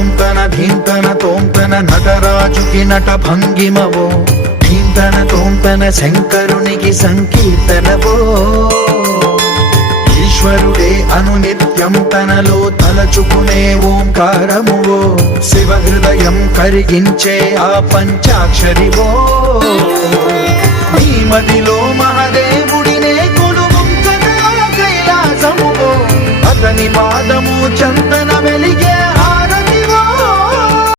తోంతన ధీంతన తోంతన నటరాజుకి నట భంగిమవో, ధీంతన తోంతన శంకరునికి సంకీర్తనవో. ఈశ్వరుడే అనునిత్యం తనలో తలచుకునే ఓంకారమువో, శివ హృదయం కరిగించే ఆ పంచాక్షరివో. నీ మదిలో మహాదేవుడినే కొలువుంకనా కైలాసమువో, అతని పాదము చందన వెలిగే